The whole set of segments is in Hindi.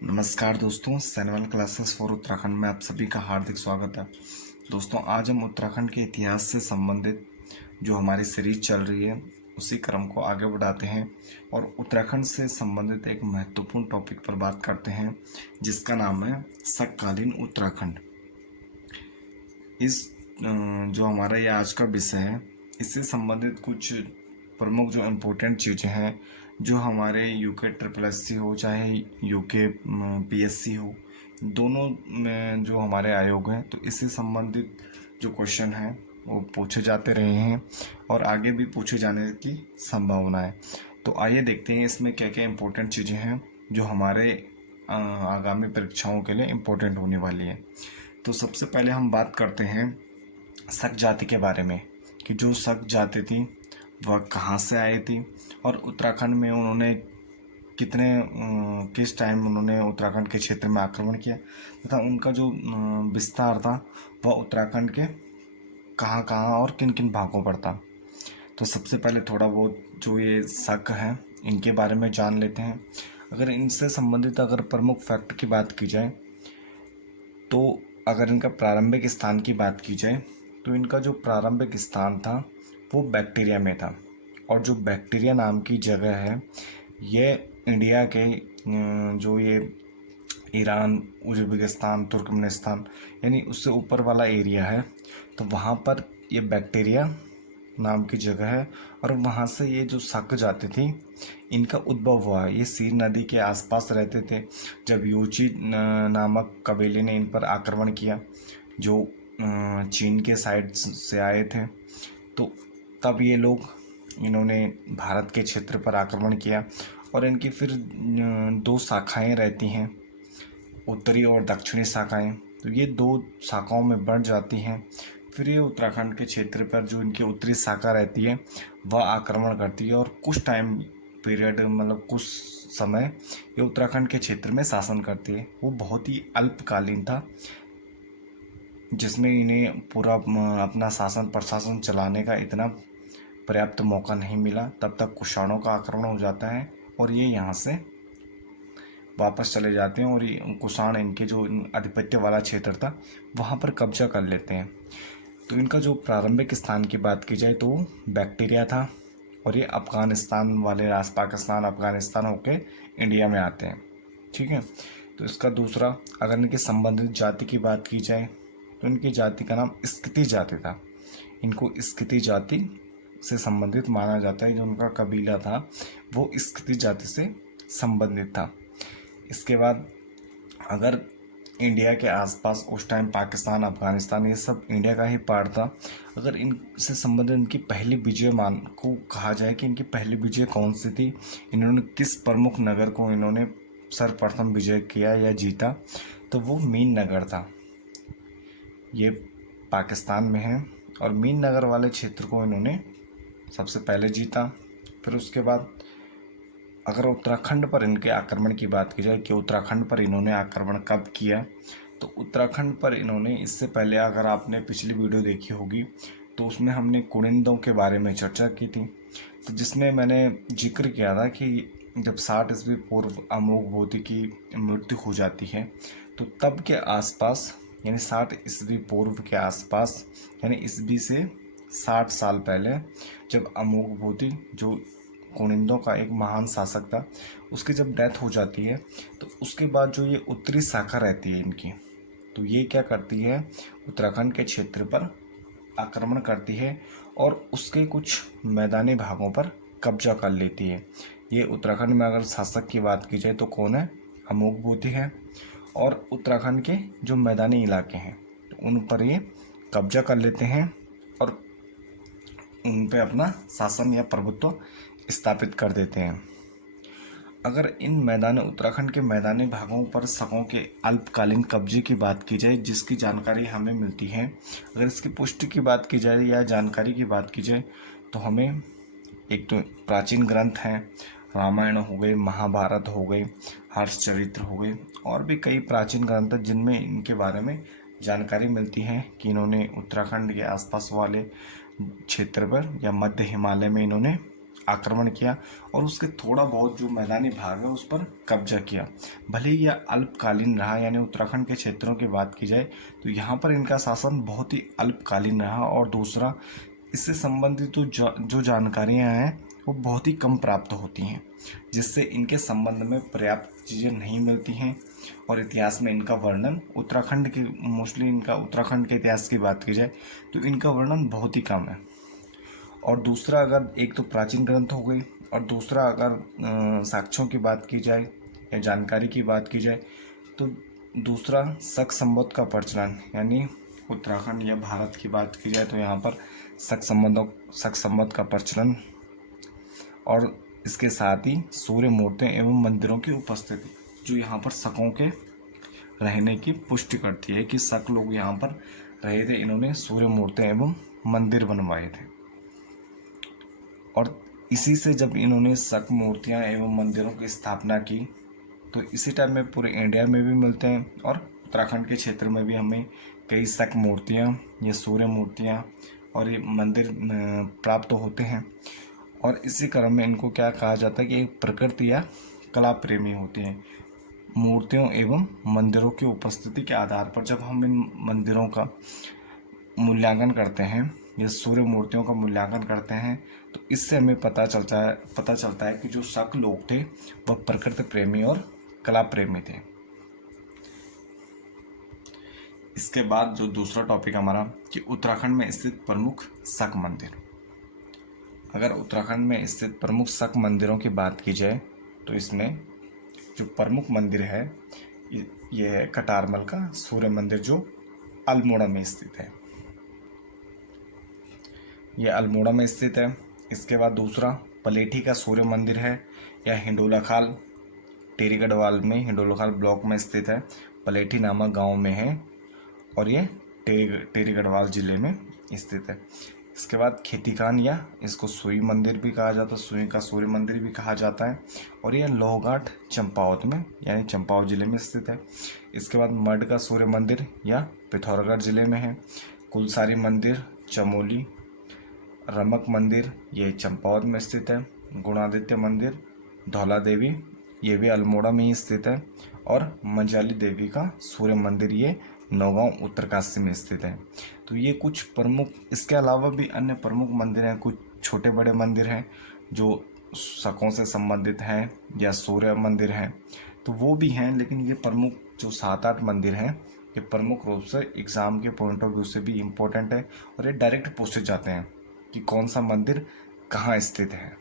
नमस्कार दोस्तों, सैनवल क्लासेस फॉर उत्तराखंड में आप सभी का हार्दिक स्वागत है। दोस्तों, आज हम उत्तराखंड के इतिहास से संबंधित जो हमारी सीरीज चल रही है उसी क्रम को आगे बढ़ाते हैं और उत्तराखंड से संबंधित एक महत्वपूर्ण टॉपिक पर बात करते हैं जिसका नाम है शककालीन उत्तराखंड। जो हमारा ये आज का विषय है, इससे संबंधित कुछ प्रमुख जो इम्पोर्टेंट चीज़ें हैं जो हमारे यूके ट्रिपल एस सी हो चाहे यूके पीएससी हो, दोनों में जो हमारे आयोग हैं तो इससे संबंधित जो क्वेश्चन हैं वो पूछे जाते रहे हैं और आगे भी पूछे जाने की संभावना है। तो आइए देखते हैं इसमें क्या क्या इम्पोर्टेंट चीज़ें हैं जो हमारे आगामी परीक्षाओं के लिए इम्पोर्टेंट होने वाली है। तो सबसे पहले हम बात करते हैं शक जाति के बारे में कि जो शक जाति थी वह कहाँ से आई थी और उत्तराखंड में उन्होंने किस टाइम उन्होंने उत्तराखंड के क्षेत्र में आक्रमण किया तथा उनका जो विस्तार था वह उत्तराखंड के कहाँ कहाँ और किन किन भागों पर था। तो सबसे पहले थोड़ा बहुत जो ये शक है इनके बारे में जान लेते हैं। अगर इनसे संबंधित प्रमुख फैक्ट की बात की जाए तो अगर इनका प्रारंभिक स्थान की बात की जाए तो इनका जो प्रारंभिक स्थान था वो बैक्टीरिया में था और जो बैक्टीरिया नाम की जगह है ये इंडिया के जो ये ईरान, उज़्बेकिस्तान, तुर्कमेनिस्तान यानी उससे ऊपर वाला एरिया है, तो वहाँ पर ये बैक्टीरिया नाम की जगह है और वहाँ से ये जो शक जाती थी इनका उद्भव हुआ है। ये सीर नदी के आसपास रहते थे जब यूची नामक कबीले ने इन पर आक्रमण किया जो चीन के साइड से आए थे, तो तब ये लोग इन्होंने भारत के क्षेत्र पर आक्रमण किया और इनकी फिर दो शाखाएं रहती हैं, उत्तरी और दक्षिणी शाखाएं। तो ये दो शाखाओं में बढ़ जाती हैं। फिर ये उत्तराखंड के क्षेत्र पर जो इनकी उत्तरी शाखा रहती है वह आक्रमण करती है और कुछ टाइम पीरियड मतलब कुछ समय ये उत्तराखंड के क्षेत्र में शासन करती है। वो बहुत ही अल्पकालीन था जिसमें इन्हें पूरा अपना शासन प्रशासन चलाने का इतना पर्याप्त मौका नहीं मिला। तब तक कुषाणों का आक्रमण हो जाता है और ये यहाँ से वापस चले जाते हैं और ये कुषाण इनके जो आधिपत्य वाला क्षेत्र था वहाँ पर कब्जा कर लेते हैं। तो इनका जो प्रारंभिक स्थान की बात की जाए तो बैक्टीरिया था और ये अफ़गानिस्तान वाले पाकिस्तान अफ़गानिस्तान होके इंडिया में आते हैं। ठीक है, तो इसका दूसरा अगर इनकी संबंधित जाति की बात की जाए तो इनकी जाति का नाम स्कीती जाति था। इनको स्कीती जाति से संबंधित माना जाता है। जो उनका कबीला था वो स्कीती जाति से संबंधित था। इसके बाद अगर इंडिया के आसपास उस टाइम पाकिस्तान अफ़गानिस्तान ये सब इंडिया का ही पार्ट था। अगर इनसे संबंधित इनकी पहली विजय को कहा जाए कि इनकी पहली विजय कौन सी थी, इन्होंने किस प्रमुख नगर को इन्होंने सर्वप्रथम विजय किया या जीता, तो वो मीन नगर था। ये पाकिस्तान में है और मीन नगर वाले क्षेत्र को इन्होंने सबसे पहले जीता। फिर उसके बाद अगर उत्तराखंड पर इनके आक्रमण की बात की जाए कि उत्तराखंड पर इन्होंने आक्रमण कब किया, तो उत्तराखंड पर इन्होंने इससे पहले अगर आपने पिछली वीडियो देखी होगी तो उसमें हमने कुनिंदों के बारे में चर्चा की थी, तो जिसमें मैंने जिक्र किया था कि जब 60 ईस्वी पूर्व अमोघ बोधि की मृत्यु हो जाती है तो तब के आसपास यानी 60 ईस्वी पूर्व के आसपास यानी ईस्वी से 60 साल पहले जब अमोघ बोधि जो कुनिंदों का एक महान शासक था उसकी जब डेथ हो जाती है तो उसके बाद जो ये उत्तरी शाखा रहती है इनकी, तो ये क्या करती है उत्तराखंड के क्षेत्र पर आक्रमण करती है और उसके कुछ मैदानी भागों पर कब्जा कर लेती है। ये उत्तराखंड में अगर शासक की बात की जाए तो कौन है, अमोघ बोधि है। और उत्तराखंड के जो मैदानी इलाके हैं तो उन पर ये कब्जा कर लेते हैं और उन पर अपना शासन या प्रभुत्व स्थापित कर देते हैं। अगर इन उत्तराखंड के मैदानी भागों पर शकों के अल्पकालीन कब्जे की बात की जाए जिसकी जानकारी हमें मिलती है, अगर इसकी पुष्टि की बात की जाए या जानकारी की बात की जाए तो हमें एक तो प्राचीन ग्रंथ हैं, रामायण हो गई, महाभारत हो गई, हर्षचरित्र हो गई और भी कई प्राचीन ग्रंथ हैं जिनमें इनके बारे में जानकारी मिलती है कि इन्होंने उत्तराखंड के आसपास वाले क्षेत्र पर या मध्य हिमालय में इन्होंने आक्रमण किया और उसके थोड़ा बहुत जो मैदानी भाग है उस पर कब्जा किया। भले ही यह अल्पकालीन रहा, यानी उत्तराखंड के क्षेत्रों की बात की जाए तो यहाँ पर इनका शासन बहुत ही अल्पकालीन रहा। और दूसरा, इससे संबंधित जो जानकारियाँ हैं वो बहुत ही कम प्राप्त होती हैं, जिससे इनके संबंध में पर्याप्त चीज़ें नहीं मिलती हैं। और इतिहास में इनका वर्णन उत्तराखंड की मोस्टली इनका उत्तराखंड के इतिहास की बात की जाए तो इनका वर्णन बहुत ही कम है। और दूसरा, अगर एक तो प्राचीन ग्रंथ हो गई और दूसरा अगर साक्ष्यों की बात की जाए या जानकारी की बात की जाए तो दूसरा शक संवत का प्रचलन, यानी उत्तराखंड या भारत की बात की जाए तो यहाँ पर शक संवत का प्रचलन और इसके साथ ही सूर्य मूर्तियों एवं मंदिरों की उपस्थिति जो यहाँ पर शकों के रहने की पुष्टि करती है कि शक लोग यहाँ पर रहे थे। इन्होंने सूर्य मूर्तियाँ एवं मंदिर बनवाए थे और इसी से जब इन्होंने शक मूर्तियाँ एवं मंदिरों की स्थापना की तो इसी टाइम में पूरे इंडिया में भी मिलते हैं और उत्तराखंड के क्षेत्र में भी हमें कई शक मूर्तियाँ, ये सूर्य मूर्तियाँ और ये मंदिर प्राप्त होते हैं। और इसी क्रम में इनको क्या कहा जाता है कि एक प्रकृति या कला प्रेमी होते हैं। मूर्तियों एवं मंदिरों की उपस्थिति के आधार पर जब हम इन मंदिरों का मूल्यांकन करते हैं या सूर्य मूर्तियों का मूल्यांकन करते हैं तो इससे हमें पता चलता है कि जो शक लोग थे वह प्रकृति प्रेमी और कला प्रेमी थे। इसके बाद जो दूसरा टॉपिक हमारा कि उत्तराखंड में स्थित प्रमुख शक मंदिर। अगर उत्तराखंड में स्थित प्रमुख शक मंदिरों की बात की जाए तो इसमें जो प्रमुख मंदिर है ये है कटारमल का सूर्य मंदिर जो अल्मोड़ा में स्थित है। यह अल्मोड़ा में स्थित है। इसके बाद दूसरा पलेठी का सूर्य मंदिर है, यह हिंडोलाखाल टेरी गढ़वाल में हिंडोलाखाल ब्लॉक में स्थित है। पलेठी नामक गांव में है और ये टेरी गढ़वाल जिले में स्थित है। इसके बाद खेतीखान या इसको सूर्य मंदिर भी कहा जाता है, सूर्य का सूर्य मंदिर भी कहा जाता है और यह लोहघाट चंपावत में यानी चंपावत जिले में स्थित है। इसके बाद मड का सूर्य मंदिर या पिथौरागढ़ जिले में है। कुलसारी मंदिर चमोली, रमक मंदिर ये चंपावत में स्थित है। गुणादित्य मंदिर धौला देवी ये भी अल्मोड़ा में ही स्थित है और मंजाली देवी का सूर्य मंदिर ये नौगांव उत्तरकाशी में स्थित है। तो ये कुछ प्रमुख, इसके अलावा भी अन्य प्रमुख मंदिर हैं, कुछ छोटे बड़े मंदिर हैं जो शकों से संबंधित हैं या सूर्य मंदिर हैं तो वो भी हैं, लेकिन ये प्रमुख जो 7-8 मंदिर हैं ये प्रमुख रूप से एग्ज़ाम के पॉइंट ऑफ व्यू से भी इम्पोर्टेंट है और ये डायरेक्ट पूछे जाते हैं कि कौन सा मंदिर कहाँ स्थित है।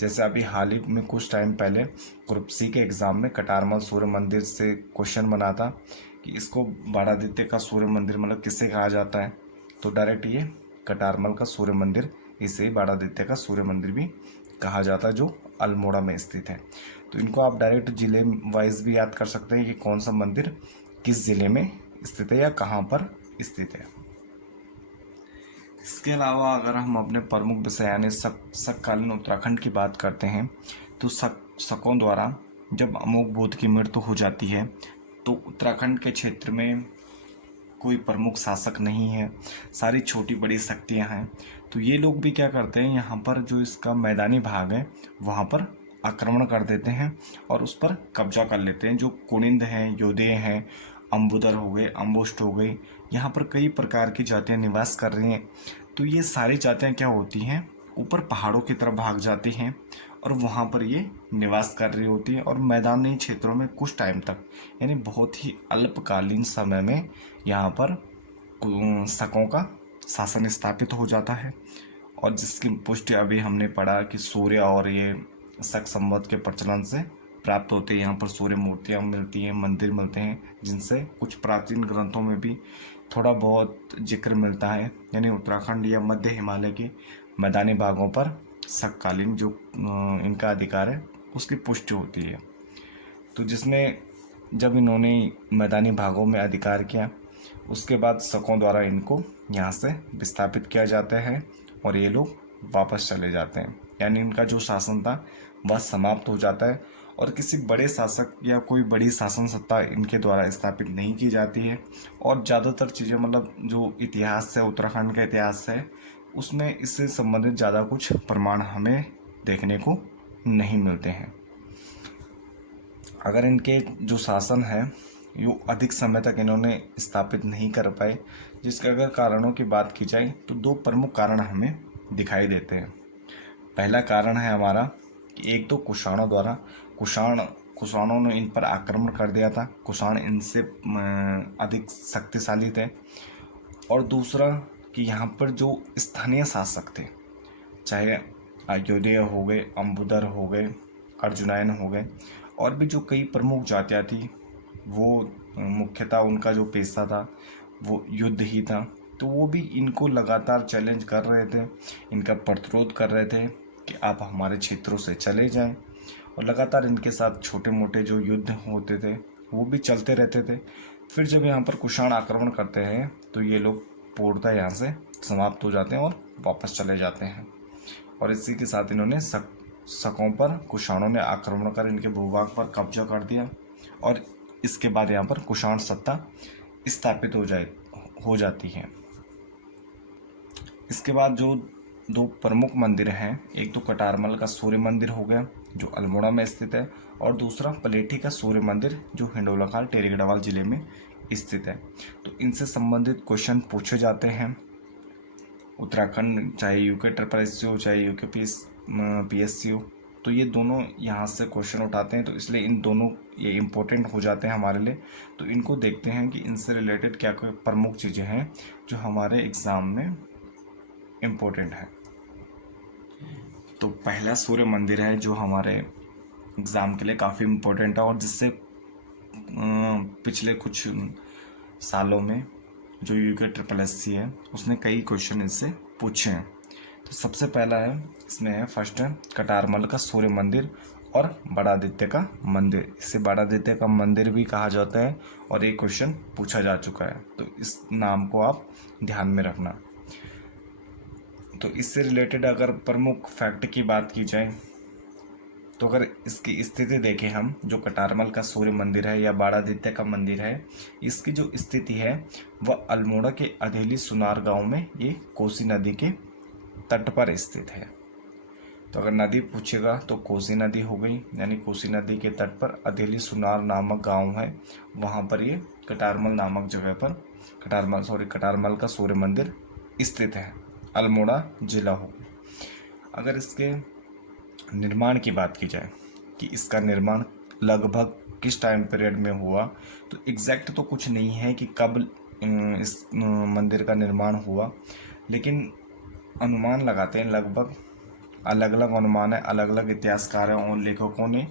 जैसे अभी हाल ही में कुछ टाइम पहले ग्रुप सी के एग्ज़ाम में कटारमल सूर्य मंदिर से क्वेश्चन बना था कि इसको बाड़ादित्य का सूर्य मंदिर मतलब किसे कहा जाता है, तो डायरेक्ट ये कटारमल का सूर्य मंदिर, इसे बाड़ादित्य का सूर्य मंदिर भी कहा जाता है जो अल्मोड़ा में स्थित है। तो इनको आप डायरेक्ट जिले वाइज भी याद कर सकते हैं कि कौन सा मंदिर किस ज़िले में स्थित है या कहाँ पर स्थित है। इसके अलावा अगर हम अपने प्रमुख विषय यानी शककालीन उत्तराखंड की बात करते हैं तो शकों द्वारा जब अमोघ बोध की मृत्यु हो जाती है तो उत्तराखंड के क्षेत्र में कोई प्रमुख शासक नहीं है, सारी छोटी बड़ी शक्तियां हैं। तो ये लोग भी क्या करते हैं, यहाँ पर जो इसका मैदानी भाग है वहाँ पर आक्रमण कर देते हैं और उस पर कब्जा कर लेते हैं। जो कुनिंद हैं, योधेय हैं, अम्बुदर हो गए, अम्बुष्ट हो गई, यहाँ पर कई प्रकार की जातियाँ निवास कर रही हैं। तो ये सारी जातियाँ क्या होती हैं, ऊपर पहाड़ों की तरफ भाग जाती हैं और वहाँ पर ये निवास कर रही होती है और मैदानी क्षेत्रों में कुछ टाइम तक यानी बहुत ही अल्पकालीन समय में यहाँ पर शकों का शासन स्थापित हो जाता है। और जिसकी पुष्टि अभी हमने पढ़ा कि सूर्य और ये शक संवत के प्रचलन से प्राप्त होते हैं। यहाँ पर सूर्य मूर्तियाँ मिलती हैं, मंदिर मिलते हैं, जिनसे कुछ प्राचीन ग्रंथों में भी थोड़ा बहुत जिक्र मिलता है। यानी उत्तराखंड या मध्य हिमालय के मैदानी भागों पर शककालीन जो इनका अधिकार है उसकी पुष्टि होती है। तो जिसमें जब इन्होंने मैदानी भागों में अधिकार किया उसके बाद शकों द्वारा इनको यहाँ से विस्थापित किया जाता है और ये लोग वापस चले जाते हैं। यानी इनका जो शासन था वह समाप्त हो जाता है और किसी बड़े शासक या कोई बड़ी शासन सत्ता इनके द्वारा स्थापित नहीं की जाती है। और ज़्यादातर चीज़ें मतलब जो इतिहास है, उत्तराखंड का इतिहास है, उसमें इससे संबंधित ज़्यादा कुछ प्रमाण हमें देखने को नहीं मिलते हैं। अगर इनके जो शासन है यो अधिक समय तक इन्होंने स्थापित नहीं कर पाए, जिसके अगर कारणों की बात की जाए तो दो प्रमुख कारण हमें दिखाई देते हैं। पहला कारण है हमारा कि एक तो कुषाणों द्वारा कुषाणों ने इन पर आक्रमण कर दिया था। कुषाण इनसे अधिक शक्तिशाली थे। और दूसरा कि यहाँ पर जो स्थानीय शासक थे, चाहे अयोध्या हो गए, अंबुदर हो गए, अर्जुनायन हो गए, और भी जो कई प्रमुख जातियाँ थी, वो मुख्यतः उनका जो पेशा था वो युद्ध ही था। तो वो भी इनको लगातार चैलेंज कर रहे थे, इनका प्रतिरोध कर रहे थे कि आप हमारे क्षेत्रों से चले जाएं। और लगातार इनके साथ छोटे मोटे जो युद्ध होते थे वो भी चलते रहते थे। फिर जब यहाँ पर कुषाण आक्रमण करते हैं तो ये लोग पूर्णतः यहाँ से समाप्त हो जाते हैं और वापस चले जाते हैं। और इसी के साथ इन्होंने शकों पर कुषाणों ने आक्रमण कर इनके भूभाग पर कब्जा कर दिया। और इसके बाद यहाँ पर कुषाण सत्ता स्थापित हो जाती है। इसके बाद जो दो प्रमुख मंदिर हैं, एक तो कटारमल का सूर्य मंदिर हो गया जो अल्मोड़ा में स्थित है, और दूसरा पलेठी का सूर्य मंदिर जो हिंडोलाखाल टेरी गढ़वाल जिले में स्थित है। तो इनसे संबंधित क्वेश्चन पूछे जाते हैं। उत्तराखंड चाहे यूके ट्रिपल हो चाहे यूके PSC हो, तो ये दोनों यहाँ से क्वेश्चन उठाते हैं। तो इसलिए इन दोनों ये इम्पोर्टेंट हो जाते हैं हमारे लिए। तो इनको देखते हैं कि इनसे रिलेटेड क्या कोई प्रमुख चीज़ें हैं जो हमारे एग्ज़ाम में इम्पोर्टेंट है। तो पहला सूर्य मंदिर है जो हमारे एग्ज़ाम के लिए काफ़ी इम्पोर्टेंट है, और जिससे पिछले कुछ सालों में जो यूके SSC है उसने कई क्वेश्चन इससे पूछे हैं। तो सबसे पहला है, इसमें है फर्स्ट है कटारमल का सूर्य मंदिर और बड़ादित्य का मंदिर। इसे बड़ादित्य का मंदिर भी कहा जाता है और एक क्वेश्चन पूछा जा चुका है, तो इस नाम को आप ध्यान में रखना। तो इससे रिलेटेड अगर प्रमुख फैक्ट की बात की जाए तो अगर इसकी स्थिति देखें हम, जो कटारमल का सूर्य मंदिर है या बाड़ादित्य का मंदिर है, इसकी जो स्थिति है वह अल्मोड़ा के अधेली सुनार गांव में ये कोसी नदी के तट पर स्थित है। तो अगर नदी पूछेगा तो कोसी नदी हो गई, यानी कोसी नदी के तट पर अधेली सुनार नामक गांव है, वहाँ पर ये कटारमल नामक जगह पर कटारमल का सूर्य मंदिर स्थित है, अल्मोड़ा जिला हो। अगर इसके निर्माण की बात की जाए कि इसका निर्माण लगभग किस टाइम पीरियड में हुआ, तो एग्जैक्ट तो कुछ नहीं है कि कब इस मंदिर का निर्माण हुआ, लेकिन अनुमान लगाते हैं। लगभग अलग अलग अनुमान है, अलग अलग इतिहासकारों और लेखकों ने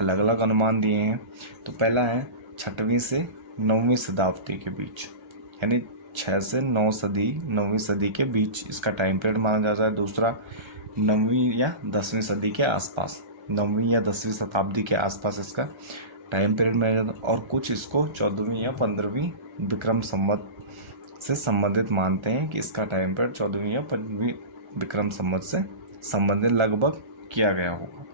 अलग अलग अनुमान दिए हैं। तो पहला है 6वीं से 9वीं शताब्दी के बीच, यानी 6 से 9वीं सदी के बीच इसका टाइम पीरियड माना जाता है। दूसरा 9वीं या 10वीं सदी के आसपास, 9वीं या 10वीं शताब्दी के आसपास इसका टाइम पीरियड माना जाता है। और कुछ इसको 14वीं या 15वीं विक्रम संवत से संबंधित मानते हैं कि इसका टाइम पीरियड 14वीं या 15वीं विक्रम संवत से संबंधित लगभग किया गया होगा।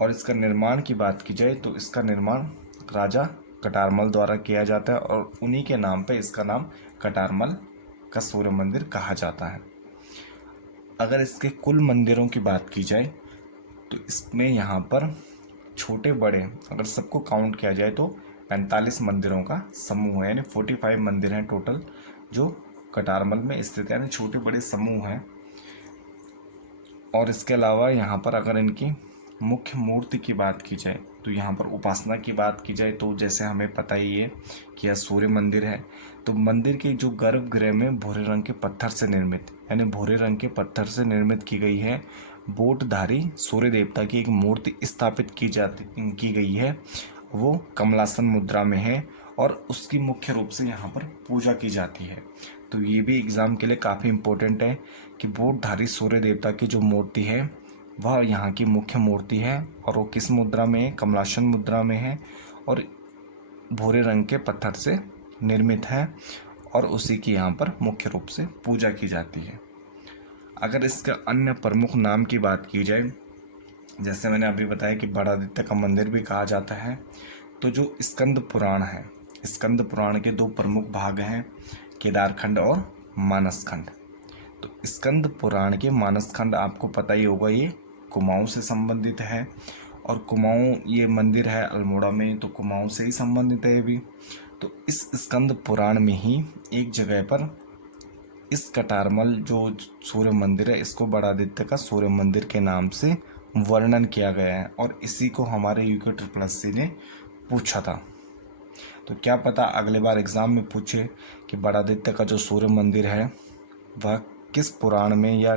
और इसका निर्माण की बात की जाए तो इसका निर्माण राजा कटारमल द्वारा किया जाता है और उन्हीं के नाम पे इसका नाम कटारमल का सूर्य मंदिर कहा जाता है। अगर इसके कुल मंदिरों की बात की जाए तो इसमें यहाँ पर छोटे बड़े अगर सबको काउंट किया जाए तो 45 मंदिरों का समूह है, यानी 45 मंदिर हैं टोटल जो कटारमल में स्थित है, यानी छोटे बड़े समूह हैं। और इसके अलावा यहाँ पर अगर इनकी मुख्य मूर्ति की बात की जाए तो यहाँ पर उपासना की बात की जाए तो जैसे हमें पता ही है कि यह सूर्य मंदिर है, तो मंदिर के जो गर्भगृह में भूरे रंग के पत्थर से निर्मित, यानी भूरे रंग के पत्थर से निर्मित की गई है बोटधारी सूर्य देवता की एक मूर्ति स्थापित की गई है। वो कमलासन मुद्रा में है और उसकी मुख्य रूप से यहाँ पर पूजा की जाती है। तो ये भी एग्ज़ाम के लिए काफ़ी इम्पोर्टेंट है कि बोटधारी सूर्य देवता की जो मूर्ति है वह यहाँ की मुख्य मूर्ति है और वो किस मुद्रा में है, कमलासन मुद्रा में है और भूरे रंग के पत्थर से निर्मित है और उसी की यहाँ पर मुख्य रूप से पूजा की जाती है। अगर इसका अन्य प्रमुख नाम की बात की जाए, जैसे मैंने अभी बताया कि बड़ादित्य का मंदिर भी कहा जाता है, तो जो स्कंद पुराण है, स्कंद पुराण के दो प्रमुख भाग हैं, केदारखंड और मानसखंड। तो स्कंद पुराण के मानसखंड आपको पता ही होगा ये कुमाऊं से संबंधित है। और कुमाऊं ये मंदिर है अल्मोड़ा में, तो कुमाऊं से ही संबंधित है ये भी। तो इस स्कंद पुराण में ही एक जगह पर इस कटारमल जो सूर्य मंदिर है इसको बड़ादित्य का सूर्य मंदिर के नाम से वर्णन किया गया है, और इसी को हमारे यूके ट्रिपल एस ने पूछा था। तो क्या पता अगले बार एग्ज़ाम में पूछे कि बड़ादित्य का जो सूर्य मंदिर है वह किस पुराण में या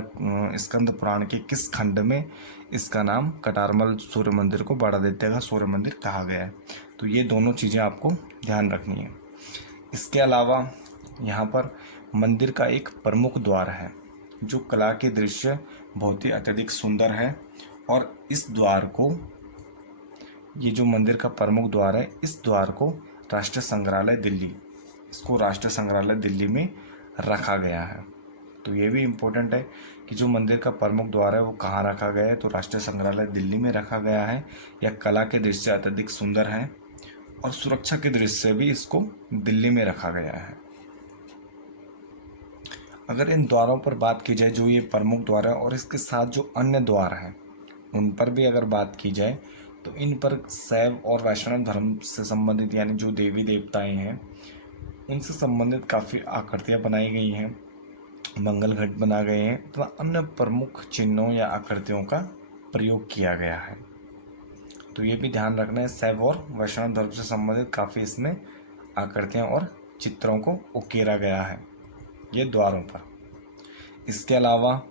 स्कंद पुराण के किस खंड में इसका नाम कटारमल सूर्य मंदिर को बड़ादित्य का सूर्य मंदिर कहा गया है। तो ये दोनों चीज़ें आपको ध्यान रखनी है। इसके अलावा यहाँ पर मंदिर का एक प्रमुख द्वार है जो कला के दृश्य बहुत ही अत्यधिक सुंदर है। और इस द्वार को, ये जो मंदिर का प्रमुख द्वार है, इस द्वार को राष्ट्रीय संग्रहालय दिल्ली, इसको राष्ट्रीय संग्रहालय दिल्ली में रखा गया है। तो ये भी इम्पोर्टेंट है कि जो मंदिर का प्रमुख द्वार है वो कहाँ रखा गया है, तो राष्ट्रीय संग्रहालय दिल्ली में रखा गया है। यह कला के दृश्य अत्यधिक सुंदर है और सुरक्षा के दृष्टि से भी इसको दिल्ली में रखा गया है। अगर इन द्वारों पर बात की जाए, जो ये प्रमुख द्वार है और इसके साथ जो अन्य द्वार हैं उन पर भी अगर बात की जाए, तो इन पर शैव और वैष्णव धर्म से संबंधित यानी जो देवी देवताएं हैं उनसे संबंधित काफ़ी आकृतियाँ बनाई गई हैं, मंगल घट बना गए हैं तथा अन्य प्रमुख चिन्हों या आकृतियों का प्रयोग किया गया है। तो ये भी ध्यान रखना है, शैव और वैष्णव धर्म से संबंधित काफ़ी इसमें आकृतियाँ और चित्रों को उकेरा गया है ये द्वारों पर। इसके अलावा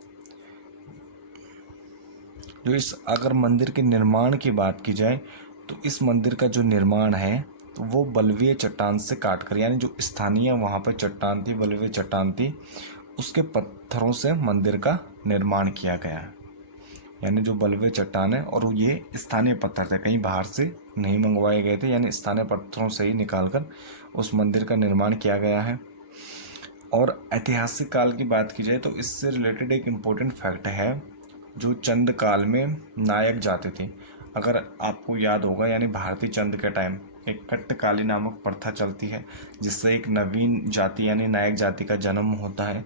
जो इस अगर मंदिर के निर्माण की बात की जाए, तो इस मंदिर का जो निर्माण है तो वो बलवीय चट्टान से काटकर, यानी जो स्थानीय वहाँ पर चट्टान थी, बलवीय चट्टान थी, उसके पत्थरों से मंदिर का निर्माण किया गया है। यानी जो बलवीय चट्टान है और ये स्थानीय पत्थर थे, कहीं बाहर से नहीं मंगवाए गए थे, यानी स्थानीय पत्थरों से ही निकालकर उस मंदिर का निर्माण किया गया है। और ऐतिहासिक काल की बात की जाए तो इससे रिलेटेड एक इम्पोर्टेंट फैक्ट है, जो चंद काल में नायक जाति थी। अगर आपको याद होगा, यानी भारतीय चंद के टाइम एक कट्टकाली नामक प्रथा चलती है जिससे एक नवीन जाति यानी नायक जाति का जन्म होता है,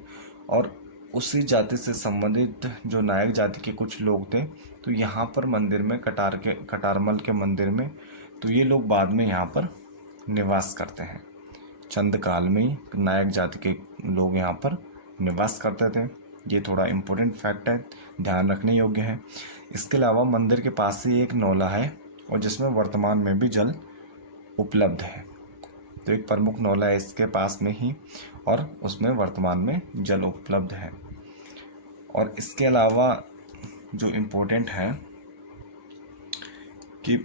और उसी जाति से संबंधित जो नायक जाति के कुछ लोग थे तो यहाँ पर मंदिर में कटारमल के मंदिर में, तो ये लोग बाद में यहाँ पर निवास करते हैं। चंद काल में नायक जाति के लोग यहाँ पर निवास करते थे। ये थोड़ा इम्पोर्टेंट फैक्ट है, ध्यान रखने योग्य है। इसके अलावा मंदिर के पास ही एक नौला है और जिसमें वर्तमान में भी जल उपलब्ध है। तो एक प्रमुख नौला है इसके पास में ही और उसमें वर्तमान में जल उपलब्ध है। और इसके अलावा जो इम्पोर्टेंट है कि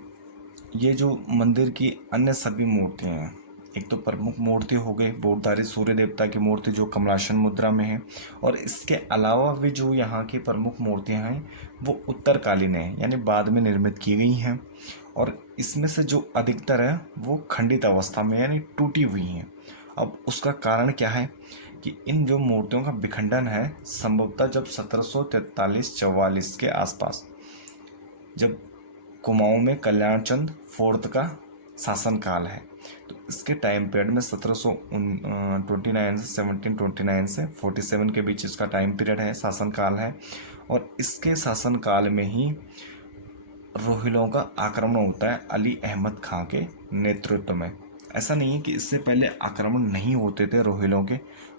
ये जो मंदिर की अन्य सभी मूर्तियाँ हैं, एक तो प्रमुख मूर्ति हो गई बोधधारी सूर्य देवता की मूर्ति जो कमलासन मुद्रा में है, और इसके अलावा भी जो यहाँ की प्रमुख मूर्तियाँ हैं वो उत्तरकालीन है, यानी बाद में निर्मित की गई हैं। और इसमें से जो अधिकतर है वो खंडित अवस्था में यानी टूटी हुई हैं। अब उसका कारण क्या है कि इन जो मूर्तियों का विखंडन है संभवतः जब 1743-44 के आसपास, जब कुमाऊं में कल्याण चंद फोर्थ का शासनकाल है, तो इसके टाइम पीरियड में 1729 से 1729 से 47 के बीच इसका टाइम पीरियड है, शासनकाल है। और इसके शासनकाल में ही रोहिलों का आक्रमण होता है अली अहमद खां के नेतृत्व में। ऐसा नहीं है कि इससे पहले आक्रमण नहीं होते थे, रोहिलों के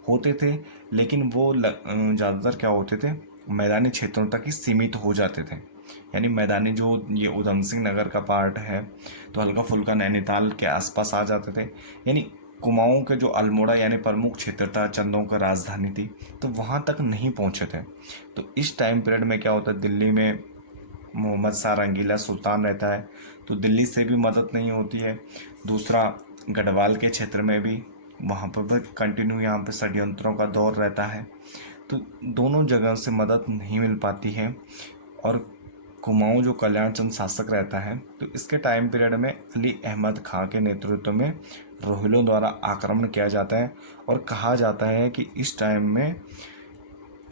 होते थे, लेकिन वो ज़्यादातर क्या होते थे, मैदानी क्षेत्रों तक ही सीमित हो जाते थे। यानी मैदानी जो ये उधम सिंह नगर का पार्ट है तो हल्का फुल्का नैनीताल के आसपास आ जाते थे। यानी कुमाऊं के जो अल्मोड़ा यानी प्रमुख क्षेत्र था, चंदों का राजधानी थी, तो वहाँ तक नहीं पहुँचे थे। तो इस टाइम पीरियड में क्या होता है, दिल्ली में मोहम्मद शाह रंगीला सुल्तान रहता है, तो दिल्ली से भी मदद नहीं होती है। दूसरा गढ़वाल के क्षेत्र में भी वहाँ पर भी कंटिन्यू यहाँ पर षड्यंत्रों का दौर रहता है, तो दोनों जगह से मदद नहीं मिल पाती है। और कुमाऊं जो कल्याण चंद शासक रहता है, तो इसके टाइम पीरियड में अली अहमद खां के नेतृत्व में रोहिलों द्वारा आक्रमण किया जाता है। और कहा जाता है कि इस टाइम में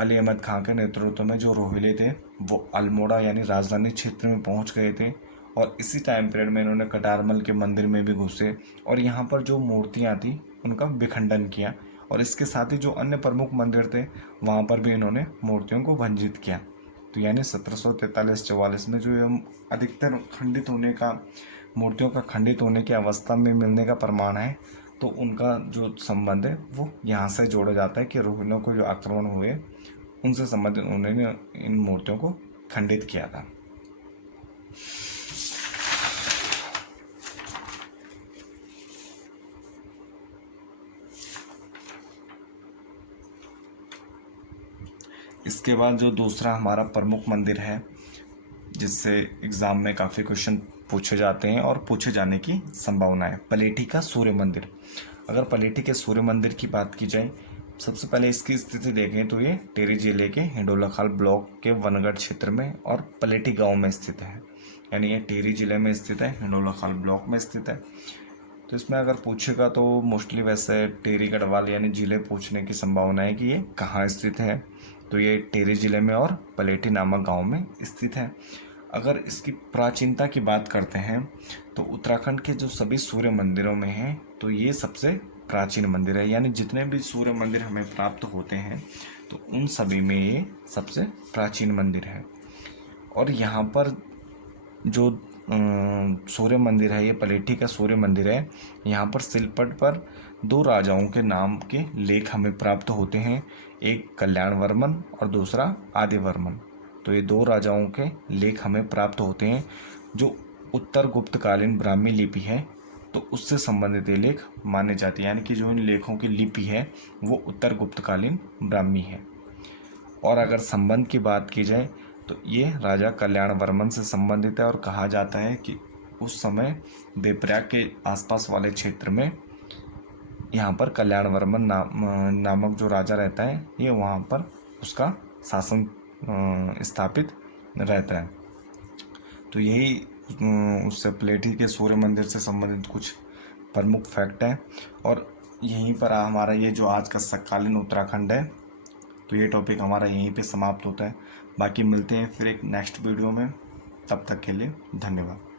अली अहमद खां के नेतृत्व में जो रोहिले थे वो अल्मोड़ा यानी राजधानी क्षेत्र में पहुंच गए थे, और इसी टाइम पीरियड में इन्होंने कटारमल के मंदिर में भी घुसे और यहाँ पर जो मूर्तियाँ थी उनका विखंडन किया, और इसके साथ ही जो अन्य प्रमुख मंदिर थे वहाँ पर भी इन्होंने मूर्तियों को भंजित किया। तो यानी 1743-44 में जो ये अधिकतर खंडित होने का, मूर्तियों का खंडित होने की अवस्था में मिलने का प्रमाण है, तो उनका जो संबंध है वो यहाँ से जोड़ा जाता है कि रोहिणियों को जो आक्रमण हुए उनसे संबंधित उन्होंने इन मूर्तियों को खंडित किया था। इसके बाद जो दूसरा हमारा प्रमुख मंदिर है, जिससे एग्ज़ाम में काफ़ी क्वेश्चन पूछे जाते हैं और पूछे जाने की संभावना है, पलेठी का सूर्य मंदिर। अगर पलेठी के सूर्य मंदिर की बात की जाए, सबसे पहले इसकी स्थिति देखें तो ये टिहरी जिले के हिंडोलाखाल ब्लॉक के वनगढ़ क्षेत्र में और पलेठी गांव में स्थित है। यानी ये टिहरी जिले में स्थित है, हिंडोलाखाल ब्लॉक में स्थित है। तो इसमें अगर पूछेगा तो मोस्टली वैसे टिहरी गढ़वाल यानी जिले पूछने की संभावना है कि ये कहाँ स्थित है। तो ये टिहरी जिले में और पलेठी नामक गांव में स्थित है। अगर इसकी प्राचीनता की बात करते हैं तो उत्तराखंड के जो सभी सूर्य मंदिरों में हैं तो ये सबसे प्राचीन मंदिर है। यानी जितने भी सूर्य मंदिर हमें प्राप्त होते हैं तो उन सभी में ये सबसे प्राचीन मंदिर है। और यहाँ पर जो सूर्य मंदिर है, ये पलेठी का सूर्य मंदिर है, यहाँ पर शिलपट पर 2 राजाओं के नाम के लेख हमें प्राप्त होते हैं, एक कल्याण वर्मन और दूसरा आदि वर्मन। तो ये 2 राजाओं के लेख हमें प्राप्त होते हैं जो उत्तर गुप्तकालीन ब्राह्मी लिपि है, तो उससे संबंधित ये लेख माने जाते हैं। यानी कि जो इन लेखों की लिपि है वो उत्तर गुप्तकालीन ब्राह्मी है। और अगर संबंध की बात की जाए तो ये राजा कल्याण वर्मन से संबंधित है और कहा जाता है कि उस समय देवप्रयाग के आसपास वाले क्षेत्र में यहाँ पर कल्याण वर्मन नामक जो राजा रहता है, ये वहाँ पर उसका शासन स्थापित रहता है। तो यही उससे पलेठी के सूर्य मंदिर से संबंधित कुछ प्रमुख फैक्ट हैं। और यहीं पर हमारा ये जो आज का सककालीन उत्तराखंड है, तो ये टॉपिक हमारा यहीं पे समाप्त होता है। बाकी मिलते हैं फिर एक नेक्स्ट वीडियो में, तब तक के लिए धन्यवाद।